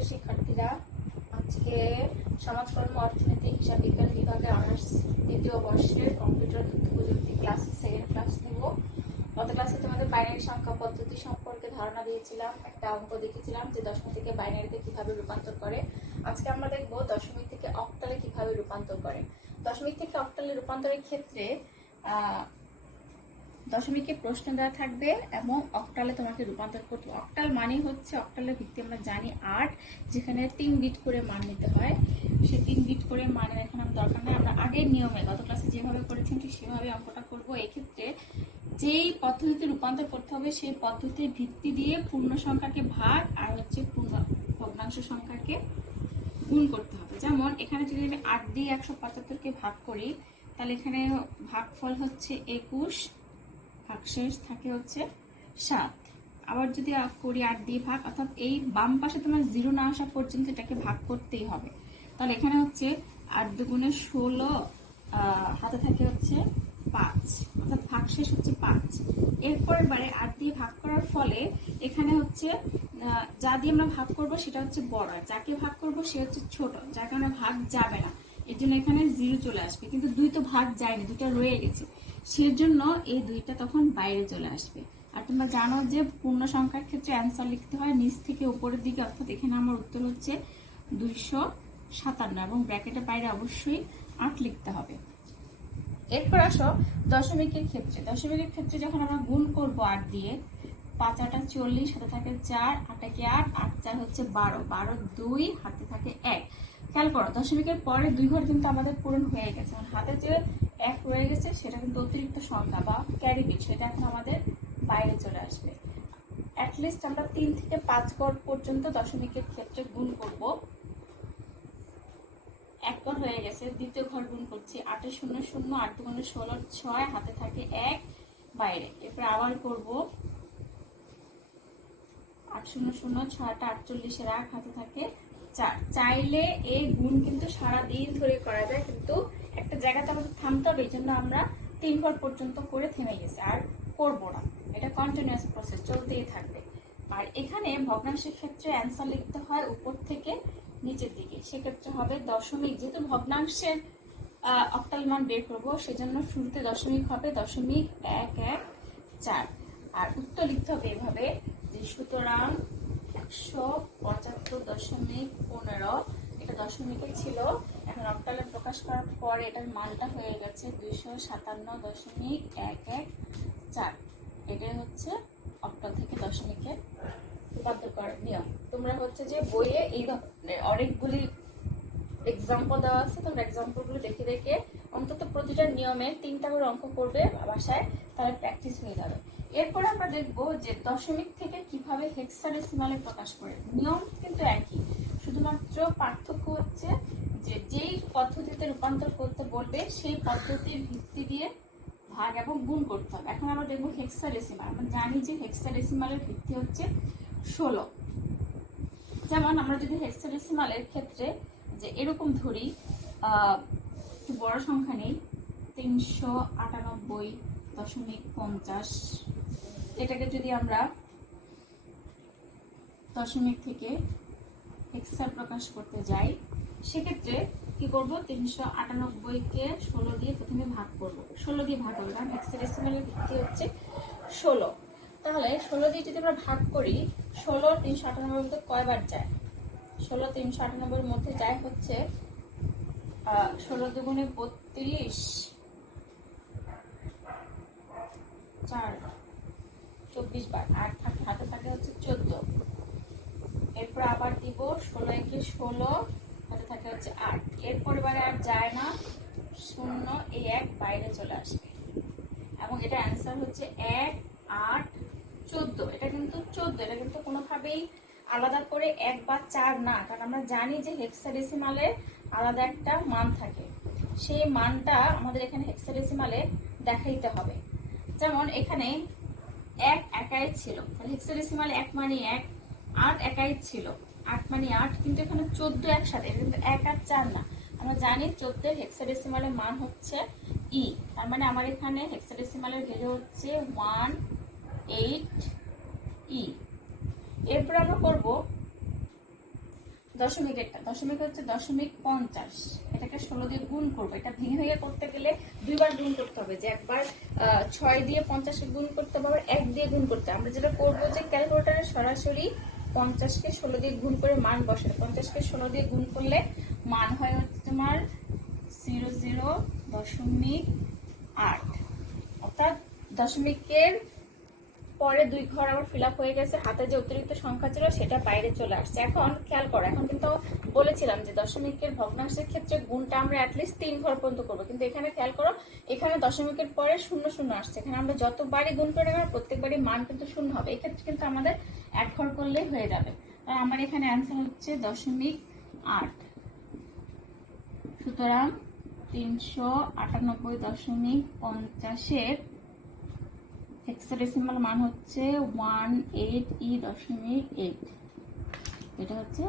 প্রিয় শিক্ষার্থীরা, আজকে সমাজকর্ম অর্থনীতি হিসাব বিজ্ঞান বিভাগে অনার্স দ্বিতীয় বর্ষের কম্পিউটার তথ্য প্রযুক্তি ক্লাস সেকেন্ড ক্লাস নেব। গত ক্লাসে তোমাদের বাইনারি সংখ্যা পদ্ধতি সম্পর্কে ধারণা দিয়েছিলাম, একটা অঙ্ক দেখেছিলাম যে দশমিক থেকে বাইনারিতে কিভাবে রূপান্তর করে। আজকে আমরা দেখব দশমিক থেকে অক্টালে কিভাবে রূপান্তর করে। দশমিক থেকে অক্টালে রূপান্তরের ক্ষেত্রে দশমিকে প্রশ্ন দেওয়া থাকবে এবং অক্টালে তোমাকে রূপান্তর করতে হবে। অক্টাল মানে হচ্ছে, অক্টালের ভিত্তি আমরা জানি 8, যেখানে 3 বিট করে মান নিতে হয়। সেই 3 বিট করে মানের এখন আমার দরকার নেই, আমরা আগের নিয়মে গত ক্লাসে যেভাবে করেছি ঠিক সেভাবে অঙ্কটা করবো। এক্ষেত্রে যেই পদ্ধতিতে রূপান্তর করতে হবে সেই পদ্ধতির ভিত্তি দিয়ে পূর্ণ সংখ্যাকে ভাগ আর হচ্ছে ভগ্নাংশ সংখ্যাকে গুণ করতে হবে। যেমন এখানে যদি আমি 8 দিয়ে 175কে ভাগ করি, তাহলে এখানে ভাগফল হচ্ছে 21, ভাগশেষ থাকে হচ্ছে 7। আবার যদি করি 8 দিয়ে ভাগ, অর্থাৎ এই বাম পাশে তোমার 0 না আসা পর্যন্ত এটাকে ভাগ করতেই হবে। তাহলে এখানে হচ্ছে 8 দুগুণে 16, হাতে থাকে হচ্ছে 5, অর্থাৎ ভাগশেষ হচ্ছে 5। এরপরের বারে 8 দিয়ে ভাগ করার ফলে এখানে হচ্ছে যা দিয়ে আমরা ভাগ করব সেটা হচ্ছে বড়, আর যাকে ভাগ করব সে হচ্ছে ছোট, যার কারণে ভাগ যাবে না। এর জন্য এখানে 0 চলে আসবে, কিন্তু 2 তো ভাগ যায়নি, 2টা রয়ে গেছে, সেজন্য এই 2টা তখন বাইরে চলে আসবে। আর তোমরা জানো যে পূর্ণ সংখ্যার ক্ষেত্রে অ্যান্সার লিখতে হয় নিচ থেকে উপরের দিকে, অর্থাৎ এখানে আমার উত্তর হচ্ছে 257 এবং ব্র্যাকেটের বাইরে অবশ্যই 8 লিখতে হবে। এরপর আসো দশমিকের ক্ষেত্রে। দশমিকের ক্ষেত্রে যখন আমরা গুণ করব 8 দিয়ে, 5 8 40, হাতে থাকে 4, 8 8 8 4 হচ্ছে 12, 12 2, হাতে থাকে 1। খেয়াল করো, দশমিকের পরে 2 ঘর কিন্তু আমাদের পূরণ হয়ে গেছে, হাতে যে 1 রয়ে গেছে সেটা কিন্তু অতিরিক্ত সংখ্যা বা ক্যারি বিট, সেটা এখন আমাদের বাইরে চলে আসবে। অ্যাটলিস্ট আমরা 3 থেকে 5 ঘর পর্যন্ত দশমিকের ক্ষেত্রে গুণ করব। 1 ঘর হয়ে গেছে, দ্বিতীয় ঘর গুণ করছি, 8 0 0, 8 2 16, 6, হাতে থাকে 1, বাইরে। এরপর আবার করব 8 0 0, 6 48, 1, হাতে থাকে 4। চাইলে এই গুণ কিন্তু সারা দিন ধরে করা যায়, কিন্তু একটা জায়গাতে আমাদের থামতে হবে, এই জন্য আমরা 3 ঘর পর্যন্ত করে থেমে গেছি, আর করব না। এটা কন্টিনিউয়াস প্রসেস, চলতেই থাকবে। আর এখানে ভগ্নাংশের ক্ষেত্রে অ্যান্সার লিখতে হয় উপর থেকে নিচের দিকে, সেক্ষেত্রে হবে দশমিক, যেহেতু ভগ্নাংশের অক্টাল মান বের করবো সেজন্য শুরুতে দশমিক হবে 0.114, আর উত্তর লিখতে হবে এভাবে যে সুতরাং 175.15, এটা দশমিকে ছিল, এখন অক্টালে প্রকাশ করার পরে এটার মানটা হয়ে গেছে 257.114। এটাই হচ্ছে অক্টাল থেকে দশমিকে রূপান্তর করার নিয়ম। তোমরা হচ্ছে যে বইয়ে এই ধরনের অনেকগুলি এক্সাম্পল দেওয়া আছে, তোমরা এক্সাম্পলগুলো দেখে দেখে অন্তত প্রতিটা নিয়মে 3টা করে অঙ্ক করবে বাসায়, তাহলে প্র্যাকটিস হয়ে যাবে। এরপরে আমরা দেখবো যে দশমিক থেকে কিভাবে হেক্সাডেসিমালে প্রকাশ করে। নিয়ম কিন্তু একই, শুধুমাত্র পার্থক্য হচ্ছে যে যেই পদ্ধতিতে রূপান্তর করতে বলবে সেই পদ্ধতির ভিত্তি দিয়ে ভাগ এবং গুণ করতে হবে। এখন আমরা দেখবো হেক্সাডেসিমাল। আমরা জানি যে হেক্সাডেসিমালের ভিত্তি হচ্ছে 16। যেমন আমরা যদি হেক্সাডেসিমালের ক্ষেত্রে যে এরকম ধরি, একটু বড় সংখ্যা নেই, 398.50, এটাকে যদি আমরা দশমিক থেকে হেক্সা প্রকাশ করতে যাই, সেক্ষেত্রে কি করব, 398কে 16 দিয়ে প্রথমে ভাগ করব, 16 দিয়ে ভাগ করব, কারণ হেক্সাডেসিমালের ভিত্তি হচ্ছে 16। তাহলে 16 দিয়ে যদি আমরা ভাগ করি, 16 398 মধ্যে কয়বার যায়? 16 398 মধ্যে যায় হচ্ছে 16 দুগুণে 32, 4 24 বার, আর হাতে থাকে হচ্ছে 14। এরপর আবার দিব 16 একে 16, হাতে থাকে হচ্ছে 8। এরপর এবারে আর যায় না, 0, এই 1 বাইরে চলে আসবে, এবং এটা অ্যান্সার হচ্ছে 1 8 14। এটা কিন্তু 14, এটা কিন্তু কোনোভাবেই আলাদা করে 1 বা 4 না, কারণ আমরা জানি যে হেক্সাডেসিমালে আলাদা একটা মান থাকে, সেই মানটা আমাদের এখানে হেক্সাডেসিমালে দেখাইতে হবে। যেমন এখানে 1 একাই ছিল, তাহলে হেক্সাডেসিমালে 1 মানে 1, 8 একাই ছিল, 8 মানে 8, কিন্তু এখানে 14 একসাথে, এটা কিন্তু 1 আর 4 না। আমরা জানি 14 হেক্সাডেসিমালের মান হচ্ছে ই, তার মানে আমার এখানে হেক্সাডেসিমালের ভ্যালু হচ্ছে 18E। এরপর আমরা করব দশমিকেরটা, দশমিক হচ্ছে 0.50, এটাকে 16 দিয়ে গুণ করবো। এটা ভেঙে ভেঙে করতে গেলে দুইবার গুণ করতে হবে, যে একবার 6 দিয়ে 50 গুণ করতে হবে, আবার 1 দিয়ে গুণ করতে হবে। আমরা যেটা করবো যে ক্যালকুলেটারে সরাসরি 50কে 16 দিয়ে গুণ করে মান বসাবে। 50কে 16 দিয়ে গুণ করলে মান হয় হচ্ছে তোমার 00.8, অর্থাৎ দশমিকের পরে 2 ঘর আবার ফিল আপ হয়ে গেছে, হাতে যে অতিরিক্ত সংখ্যা ছিল সেটা বাইরে চলে আসছে। এখন খেয়াল করো, এখন কিন্তু বলেছিলাম যে দশমিকের ভগ্নাংশের ক্ষেত্রে গুণটা আমরা অ্যাটলিস্ট 3 ঘর পর্যন্ত করবো, কিন্তু এখানে খেয়াল করো, এখানে দশমিকের পরে 0 আসছে। এখানে আমরা যতবারই গুণ করে নেব প্রত্যেকবারই মান কিন্তু 0 হবে। এক্ষেত্রে কিন্তু আমাদের 1 ঘর করলেই হয়ে যাবে। আর আমার এখানে অ্যান্সার হচ্ছে 0.8। সুতরাং 398.50 হেক্সাডেসিমাল মান হচ্ছে 18E.8। এটা হচ্ছে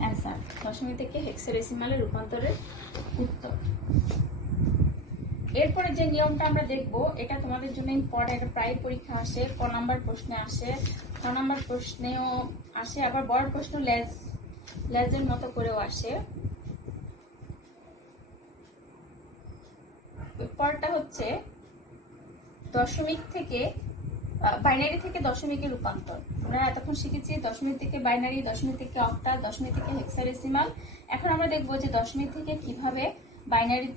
অ্যান্সার, দশমিক থেকে হেক্সাডেসিমালে রূপান্তরের উত্তর। এরপরে যে নিয়মটা আমরা দেখব, এটা তোমাদের জন্য ইম্পর্টেন্ট, প্রায় পরীক্ষা আসে, ক নাম্বার প্রশ্নে আসে, ক নাম্বার প্রশ্নেও আসে, আবার বড় প্রশ্ন লেজের মতো করেও আসে। পরেরটা হচ্ছে দশমিক থেকে বাইনারি থেকে দশমিকের রূপান্তর। আমরা এতক্ষণ শিখেছি দশমিক থেকে বাইনারি, দশমিক থেকে অক্টাল, দশমিক থেকে হেক্সাডেসিমাল। এখন আমরা দেখবো যে দশমিক থেকে কিভাবে বাইনারি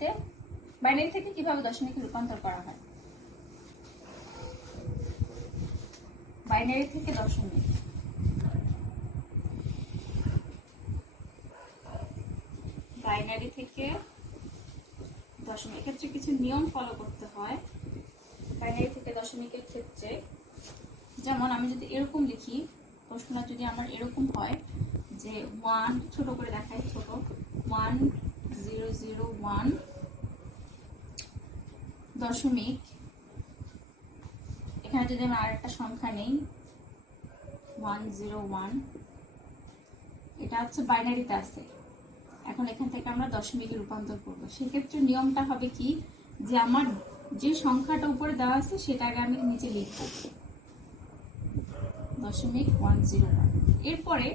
থেকে কিভাবে দশমিকে রূপান্তর করা হয়। বাইনারি থেকে দশমিক, বাইনারি থেকে দশমিক, এক্ষেত্রে কিছু নিয়ম ফলো করতে হয় বাইনারি থেকে দশমিকের ক্ষেত্রে। যেমন আমি যদি এরকম লিখি, প্রশ্নটা যদি আমার এরকম হয় যে 1, ছোট করে দেখাই, ছোট 1001 দশমিক, এখানে যদি আমি আরেকটা সংখ্যা নেই 101, এটা হচ্ছে বাইনারিতে আছে। এখন এখান থেকে আমরা দশমিকে রূপান্তর করবো। সেক্ষেত্রে নিয়মটা হবে কি, যে আমার যে সংখ্যাটা উপরে দেওয়া আছে সেটা আগে আমি নিচে লিখবো 0.101। এরপরে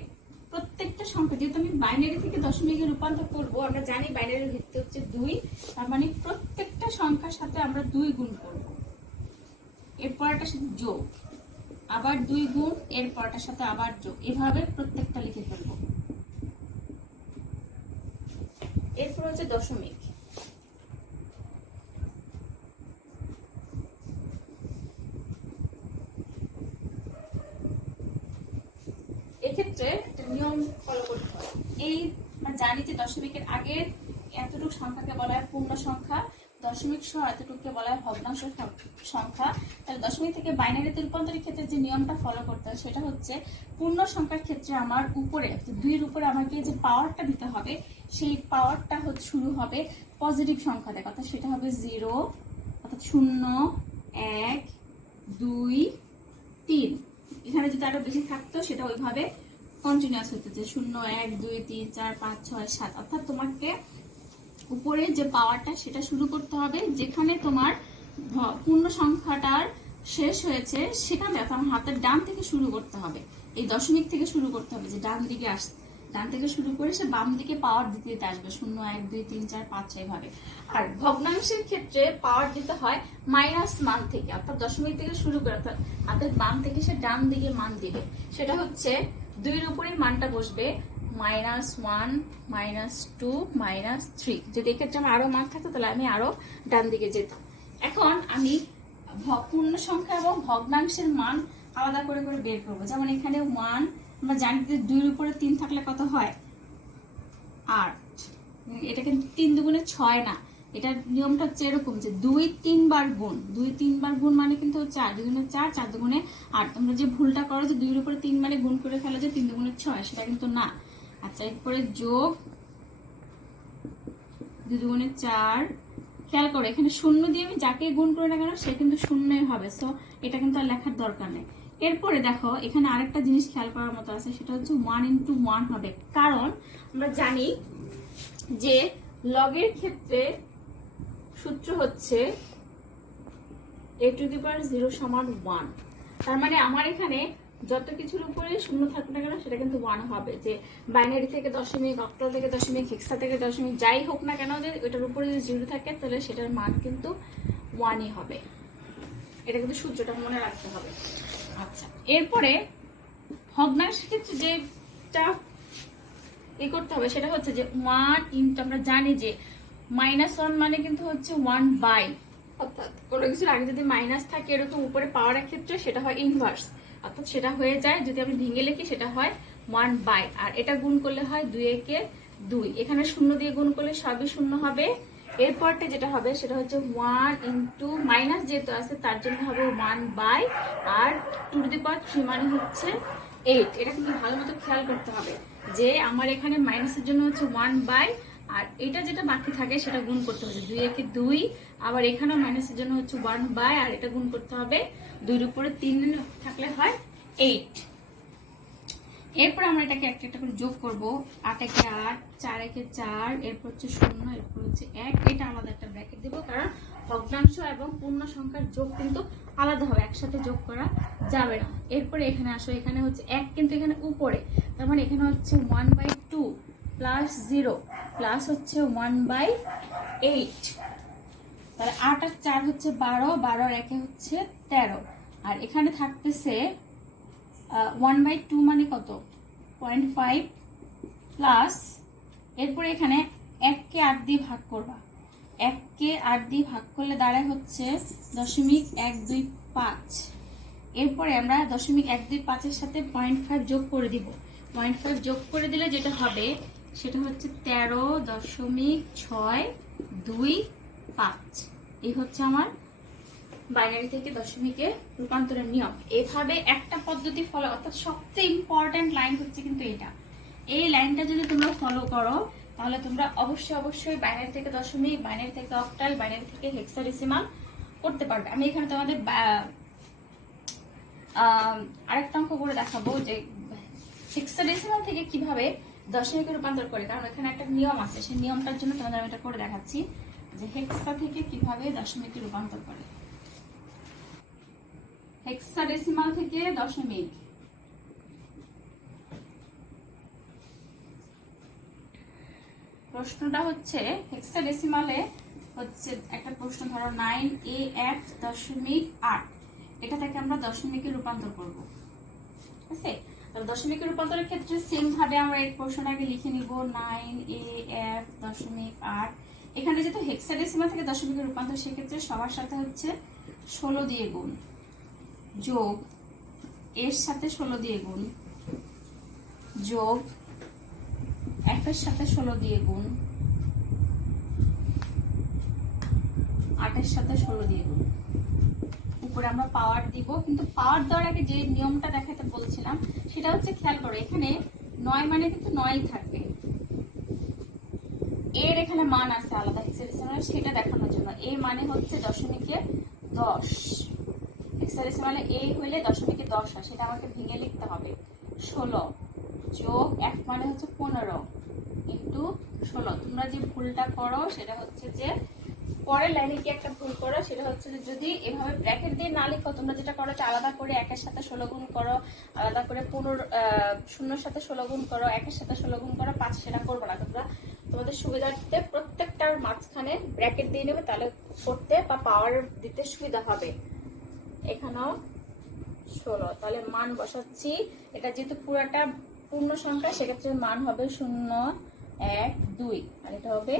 প্রত্যেকটা সংখ্যা, যেহেতু আমি বাইনারি থেকে দশমিকে রূপান্তর করবো, আমরা জানি বাইনারির ভিত্তি হচ্ছে 2, তার মানে প্রত্যেকটা সংখ্যার সাথে আমরা 2 গুণ করবো, এরপরটার সাথে যোগ, আবার 2 গুণ, এরপরটার সাথে আবার যোগ, এভাবে প্রত্যেকটা লিখে ফেলবো। এরপর হচ্ছে দশমিক। এক্ষেত্রে একটা নিয়ম ফলো করতে হয়। এই আমরা জানি যে দশমিকের আগে এতটুকু সংখ্যাকে বলা হয় পূর্ণ সংখ্যা, দশমিক সহ এতটুকুকে বলা হয় ভগ্নাংশ সংখ্যা। তাহলে দশমিক থেকে বাইনারিতে রূপান্তরের ক্ষেত্রে যে নিয়মটা ফলো করতে হয় সেটা হচ্ছে, পূর্ণ সংখ্যার ক্ষেত্রে আমার উপরে 2 এর উপরে আমাকে যে পাওয়ারটা দিতে হবে, সেই পাওয়ারটা হচ্ছে শুরু হবে পজিটিভ সংখ্যা থেকে, অর্থাৎ সেটা হবে 0, অর্থাৎ 0, 1, 2, 3। এখানে যদি আরো বেশি থাকতো সেটা ওইভাবে কন্টিনিউয়াস হতো, যে 0, 1, 2, 3, 4, 5, 6, 7, অর্থাৎ তোমাকে উপরে যে পাওয়ারটা সেটা শুরু করতে হবে যেখানে তোমার পূর্ণ সংখ্যাটার শেষ হয়েছে, সেখানে তোমার হাতের ডান থেকে শুরু করতে হবে, এই দশমিক থেকে শুরু করতে হবে, যে ডান দিকে ডান থেকে শুরু করে সে বাম দিকে পাওয়ার দিতে দিতে আসবে, 0, 1, 2, 3, 4, 5, 6 ভাবে। আর ভগ্নাংশের ক্ষেত্রে পাওয়ার দিতে হয় মাইনাস মান থেকে, অর্থাৎ দশমিক থেকে শুরু করে, অর্থাৎ হাতের বাম থেকে সে ডান দিকে মান দিবে। সেটা হচ্ছে 2 এর উপরেই মানটা বসবে, -1, -2, -3। যদি এক্ষেত্রে আমার আরো মান থাকতো তাহলে আমি আরো ডান দিকে যেতাম। এখন আমি পূর্ণ সংখ্যা এবং ভগ্নাংশের মান আলাদা করে করে বের করবো। যেমন এখানে 1, আমরা জানি যে 2 এর উপরে 3 থাকলে কত হয় 8, এটা কিন্তু 3 দুগুণে 6 না, এটার নিয়মটা হচ্ছে এরকম যে 2 3 বার গুণ, 2 3 বার গুণ মানে কিন্তু 4, 2 দুগুণে 4, 4 দুগুণে 8। তোমরা যে ভুলটা করো যে 2 এর উপরে 3 মানে গুণ করে ফেলো যে 3 দুগুণে 6, সেটা কিন্তু না। আচ্ছা, এরপরে যোগ 2 দুগুণে 4, খেয়াল করো এখানে 0 দিয়ে আমি যাকে গুণ করে না কেন সে কিন্তু 0ই হবে, সো এটা কিন্তু আর লেখার দরকার নেই। এরপরে দেখো এখানে আরেকটা জিনিস খেয়াল করার মতো আছে, সেটা হচ্ছে 1 × 1 হবে, কারণ আমরা জানি যে লগের ক্ষেত্রে সূত্র হচ্ছে a⁴ = 1। তার মানে আমার এখানে যত কিছুর উপরে শূন্য থাকবে না কেন সেটা কিন্তু 1 হবে। যে বাইনারি থেকে দশমিক, অক্টাল থেকে দশমিক, হেক্সা থেকে দশমিক, যাই হোক না কেন যে ওইটার উপরে যদি 0 থাকে তাহলে সেটার মান কিন্তু 1ই হবে। এটা কিন্তু সূত্রটা মনে রাখতে হবে। আচ্ছা, এরপরে ভগ্নাংশের ক্ষেত্রে যেটা করতে হবে সেটা হচ্ছে যে 1 ইনটু, আমরা জানি যে -1 মানে কিন্তু হচ্ছে 1/, অর্থাৎ কোনো কিছুর আগে যদি মাইনাস থাকে এরকম উপরে পাওয়ার ক্ষেত্রে সেটা হয় ইনভার্স, অর্থাৎ সেটা হয়ে যায় যদি আমি ভেঙে লিখি সেটা হয় 1/, আর এটা গুণ করলে হয় 2 একে 2, এখানে 0 দিয়ে গুণ করলে সবই 0 হবে। এরপরটা যেটা হবে সেটা হচ্ছে 1 ইন্টু মাইনাস যেহেতু আছে তার জন্য হবে 1/, আর 2^3 মানে হচ্ছে 8। এটা কিন্তু ভালো মতো খেয়াল করতে হবে যে আমার এখানে মাইনাসের জন্য হচ্ছে 1/, আর এটা যেটা বাকি থাকে সেটা গুণ করতে হবে 2 একে 2, আবার এখানেও মাইনাসের জন্য হচ্ছে 1/, আর এটা গুণ করতে হবে 2 এর উপরে 3 থাকলে হয় 8। এরপর আমরা এটাকে একটা একটা করে যোগ করব। 8 একে 8, 4 একে 4, এরপর হচ্ছে 0, এরপর হচ্ছে 1। এটা আলাদা একটা ব্র্যাকেট দেব, কারণ ভগ্নাংশ এবং পূর্ণ সংখ্যার যোগ কিন্তু আলাদা হবে, একসাথে যোগ করা যাবে না। এরপরে এখানে আসো, এখানে হচ্ছে 1 কিন্তু এখানে উপরে, তার মানে এখানে হচ্ছে 1/2 প্লাস 0 প্লাস হচ্ছে 1/8। তাহলে 8 আর 4 হচ্ছে 12, 12 আর 1 হচ্ছে 13, আর এখানে থাকতেছে 1/2 মানে কত 0.5 প্লাস, এরপরে এখানে 1 কে 8 দিয়ে ভাগ করবা, 1 কে 8 দিয়ে ভাগ করলে দাঁড়ায় হচ্ছে 0.125। এরপরে আমরা 0.125 এর সাথে 0.5 যোগ করে দিব। 0.5 যোগ করে দিলে যেটা হবে সেটা হচ্ছে 13.625। এই হচ্ছে আমার বাইনারি থেকে দশমিকে রূপান্তরের নিয়ম। এভাবে একটা পদ্ধতি ফলো, অর্থাৎ সবচেয়ে ইম্পর্টেন্ট লাইন হচ্ছে কিন্তু এটা। এই লাইনটা যদি তোমরা ফলো করো তাহলে তোমরা অবশ্যই বাইনারি থেকে দশমিক, বাইনারি থেকে অক্টাল, বাইনারি থেকে হেক্সাডেসিমাল করতে পারবে। আমি এখানে তোমাদের আরেকটা অঙ্ক করে দেখাবো যে হেক্সাডেসিমাল থেকে কিভাবে দশমিকে রূপান্তর করে, কারণ এখানে একটা নিয়ম আছে, সেই নিয়মটার জন্য তোমাদের আমি এটা করে দেখাচ্ছি যে হেক্সা থেকে কিভাবে দশমিকে রূপান্তর করে। হেক্সাডেসিমাল থেকে দশমিক, প্রশ্নটা হচ্ছে হেক্সাডেসিমালে হচ্ছে একটা প্রশ্ন, ধরো 9AF.8, এটা থেকে আমরা দশমিকে রূপান্তর করব। ঠিক আছে, তাহলে দশমিকে রূপান্তরের ক্ষেত্রে সেম ভাবে আমরা এই প্রশ্নটাকে লিখে নিব 9AF.8। এখানে যেহেতু হেক্সাডেসিমাল থেকে দশমিকে রূপান্তর, সেক্ষেত্রে সবার সাথে হচ্ছে 16 দিয়ে গুণ, যোগ এর সাথে 16 দিয়ে গুণ, যোগ এফ এর সাথে 16 দিয়ে গুণ, 8 এর সাথে 16 দিয়ে গুণ। উপরে আমরা পাওয়ার দিব, কিন্তু পাওয়ার দেওয়ার আগে যে নিয়মটা দেখাতে বলছিলাম সেটা হচ্ছে খেয়াল করো, এখানে 9 মানে কিন্তু 9ই থাকবে, এর এখানে মান আছে আলাদা হেক্সাডেসিমালে, সেটা দেখানোর জন্য। এ মানে হচ্ছে দশমিকে 10, হেক্সাডেসিমালে এ হইলে দশমিকে 10 হয়, সেটা আমাকে ভেঙে লিখতে হবে। 16 যোগ এফ মানে হচ্ছে 15 ইন্টু 16। তোমরা যে ভুলটা করো সেটা হচ্ছে যে পরের লাইনে কি একটা ভুল করো, সেটা হচ্ছে যে যদি এভাবে ব্র্যাকেট দিয়ে না লিখো, তোমরা যেটা করো আলাদা করে 1 এর সাথে 16 গুণ করো, আলাদা করে 0 এর সাথে 16 গুণ করো, 1 এর সাথে 16 গুণ করো, 5, সেটা করবো না। তোমরা তোমাদের সুবিধার্থে প্রত্যেকটার মাঝখানে ব্র্যাকেট দিয়ে নেবে, তাহলে করতে বা পাওয়ার দিতে সুবিধা হবে। এখানেও 16, তাহলে মান বসাচ্ছি। এটা যেহেতু পুরাটা পূর্ণ সংখ্যা, সেক্ষেত্রে মান হবে 0, 1, 2, আর এটা হবে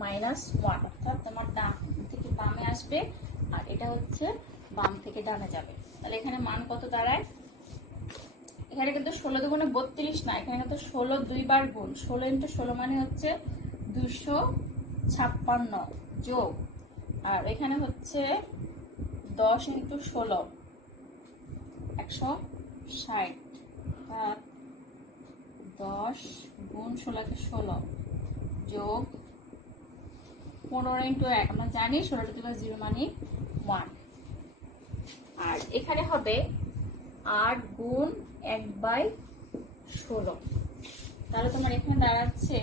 -1, অর্থাৎ তোমার ডান থেকে বামে আসবে, আর এটা হচ্ছে বাম থেকে ডানে যাবে। তাহলে এখানে মান কত দাঁড়ায়, এখানে কিন্তু 16 দুগুণে 32 না, এখানে কিন্তু 16 দুইবার গুণ, 16 ইন্টু 16 মানে হচ্ছে 256 যোগ, আর এখানে হচ্ছে 10 ইন্টু 16 160, 10 গুণ 16 কে 16 যোগ 15 ইন্টু 1, আমরা জানি 16 মানে 1, আর এখানে হবে 8 গুণ 1/16। তাহলে তোমার এখানে দাঁড়াচ্ছে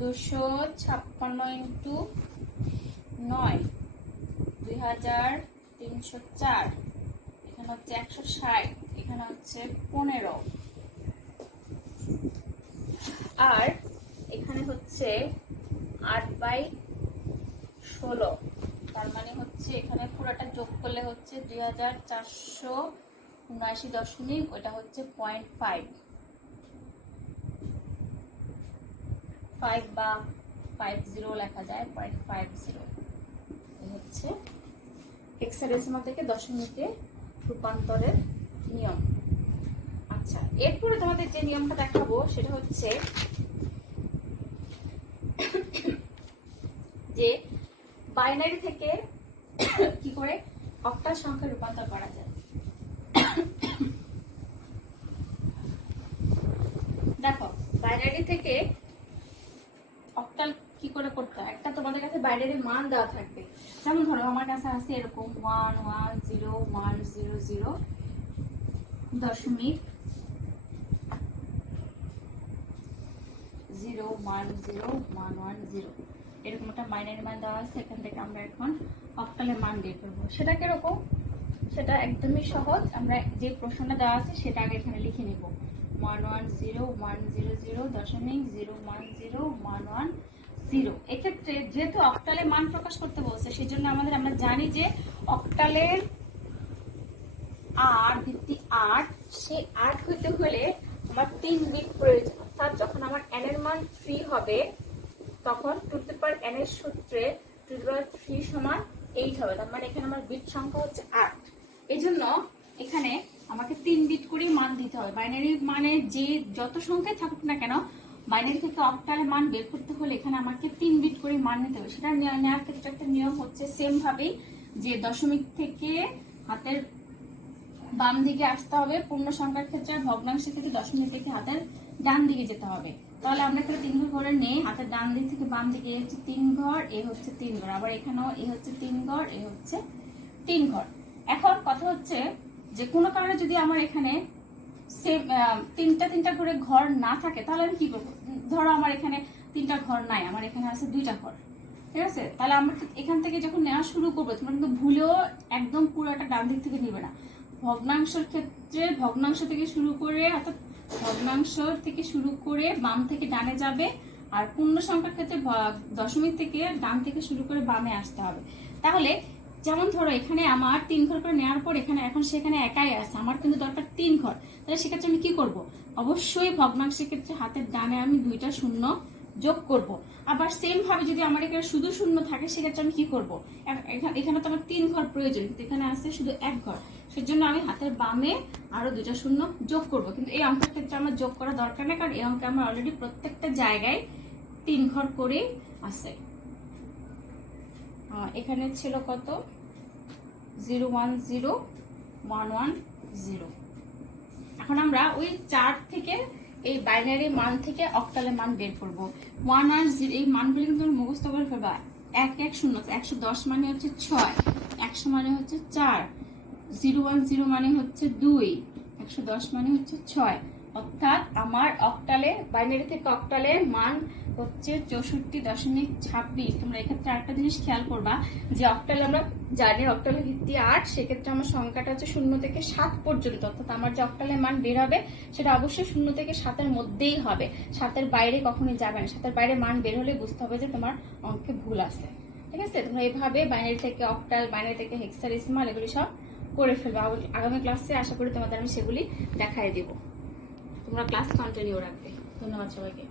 256 ইন্টু 9, 2304, এখানে হচ্ছে 160, এখানে হচ্ছে 15, আর এখানে হচ্ছে 8/16, তার মানে হচ্ছে এখানে পুরোটা যোগ করলে হচ্ছে 2479 দশমিক, ওটা হচ্ছে 0.5 বা 50 লেখা যায়, 0.50 হচ্ছে হেক্সাডেসিমাল থেকে দশমিকে রূপান্তরের নিয়ম। আচ্ছা, এরপরে তোমাদের যে নিয়মটা দেখাবো সেটা হচ্ছে যে বাইনারি থেকে কি করে অক্টাল সংখ্যায় রূপান্তর করা যায়। দেখো, বাইনারি থেকে অক্টাল কি করে করতে হয়, একটা তোমাদের কাছে বাইনারির মান দেওয়া থাকবে। যেমন ধরো আমার কাছে আছে এরকম 1101000 দশমিক 010110, এরকম একটা বাইনারি মান দেওয়া আছে। এখান থেকে আমরা এখন অক্টালের মান বের করবো। সেটা কিরকম, সেটা একদমই সহজ। আমরা যে প্রশ্নটা দেওয়া আছে সেটা আগে এখানে লিখে নিব, 110100.0101110। এক্ষেত্রে যেহেতু অক্টালের মান প্রকাশ করতে বলছে, সেই জন্য আমরা জানি যে অক্টালের ভিত্তি 8, সেই 8 হইতে হলে আমার 3 বিট প্রয়োজন। অর্থাৎ যখন আমার n এর মান 3 হবে, তখন টু টু পাওয়ার n এর সূত্রে টু টু পাওয়ার 3 সমান 8 হবে। তার মানে এখানে আমার বিট সংখ্যা হচ্ছে 8। এই জন্য এখানে আমাকে 3 বিট করে মান দিতে হবে। বাইনারি মানে যে যত সংখ্যায় থাকুক না কেন, বাইনারি থেকে অক্টালের মান বের করতে হলে এখানে আমাকে 3 বিট করে মান নিতে হবে। সেটা নেওয়ার ক্ষেত্রে একটা নিয়ম হচ্ছে সেম ভাবেই, যে দশমিক থেকে হাতের বাম দিকে আসতে হবে পূর্ণ সংখ্যার ক্ষেত্রে, ভগ্নাংশের ক্ষেত্রে দশমিক থেকে হাতের ডান দিকে যেতে হবে। তাহলে আমরা এখানে 3 ঘর করে নেই, হাতের ডান দিক থেকে বাম দিকে এ হচ্ছে 3 ঘর, এ হচ্ছে 3 ঘর, আবার এখানেও এ হচ্ছে 3 ঘর, এ হচ্ছে 3 ঘর। এখন কথা হচ্ছে যে কোনো কারণে যদি আমার এখানে সেম তিনটা করে ঘর না থাকে, তাহলে আমি কি করবো। ধরো আমার এখানে 3টা ঘর নাই, আমার এখানে আছে 2টা ঘর, ঠিক আছে। তাহলে আমরা এখান থেকে যখন নেওয়া শুরু করবো, তোমরা কিন্তু ভুলেও একদম পুরোটা ডান দিক থেকে নিবে না। ভগ্নাংশের ক্ষেত্রে ভগ্নাংশ থেকে শুরু করে, অর্থাৎ ভগ্নাংশ থেকে শুরু করে বাম থেকে ডানে যাবে, আর পূর্ণ সংখ্যার ক্ষেত্রে দশমিক থেকে ডান থেকে শুরু করে বামে আসতে হবে। তাহলে যেমন ধরো এখানে আমার 3 ঘর করে নেওয়ার পর এখানে এখন সেখানে একাই আছে, আমার কিন্তু দরকার 3 ঘর। তাহলে সেক্ষেত্রে আমি কি করব, অবশ্যই ভগ্নাংশের ক্ষেত্রে হাতের ডানে আমি 2টা শূন্য যোগ করব। আবার সেম ভাবে যদি আমার এখানে শুধু শূন্য থাকে, সেক্ষেত্রে আমি কি করব, এখানে তো আমার 3 ঘর প্রয়োজন, কিন্তু এখানে আছে শুধু 1 ঘর, সেজন্য আমি হাতের বামে আরো 2টা শূন্য যোগ করব। কিন্তু এই অঙ্কের ক্ষেত্রে আমার যোগ করা দরকার নেই, কারণ এই অঙ্কে আমার অলরেডি প্রত্যেকটা জায়গায় 3 ঘর করে আছে। এখানে ছিল কত, 010110। এখন আমরা ওই 4 থেকে এই বাইনারি মান থেকে অক্টালের মান বের করব। 1 আর 0 এই মানগুলি কিন্তু মুখস্থ করে ফেলবা। 110, 110 মানে হচ্ছে 6, 100 মানে হচ্ছে 4, 010 মানে হচ্ছে 2, 110 মানে হচ্ছে 6। অর্থাৎ আমার অক্টালে বাইনারি থেকে অক্টালে মান হচ্ছে 64.26। তোমরা এক্ষেত্রে আরেকটা জিনিস খেয়াল করবা, যে অক্টালে আমরা জানি অক্টালের ভিত্তি 8, সেক্ষেত্রে আমার সংখ্যাটা হচ্ছে 0 থেকে 7 পর্যন্ত। অর্থাৎ আমার যে অক্টালের মান বের হবে সেটা অবশ্যই 0 থেকে 7-এর মধ্যেই হবে, 7-এর বাইরে কখনোই যাবে না। 7-এর বাইরে মান বের হলে বুঝতে হবে যে তোমার অঙ্কে ভুল আছে, ঠিক আছে। তোমরা এইভাবে বাইনারি থেকে অক্টাল, বাইনারি থেকে হেক্সাডেসিমাল এগুলি সব করে ফেলবো। আগামী ক্লাসে আশা করি তোমাদের আমি সেগুলি দেখাই দেব। তোমরা ক্লাস কন্টিনিউ রাখবে। ধন্যবাদ সবাইকে।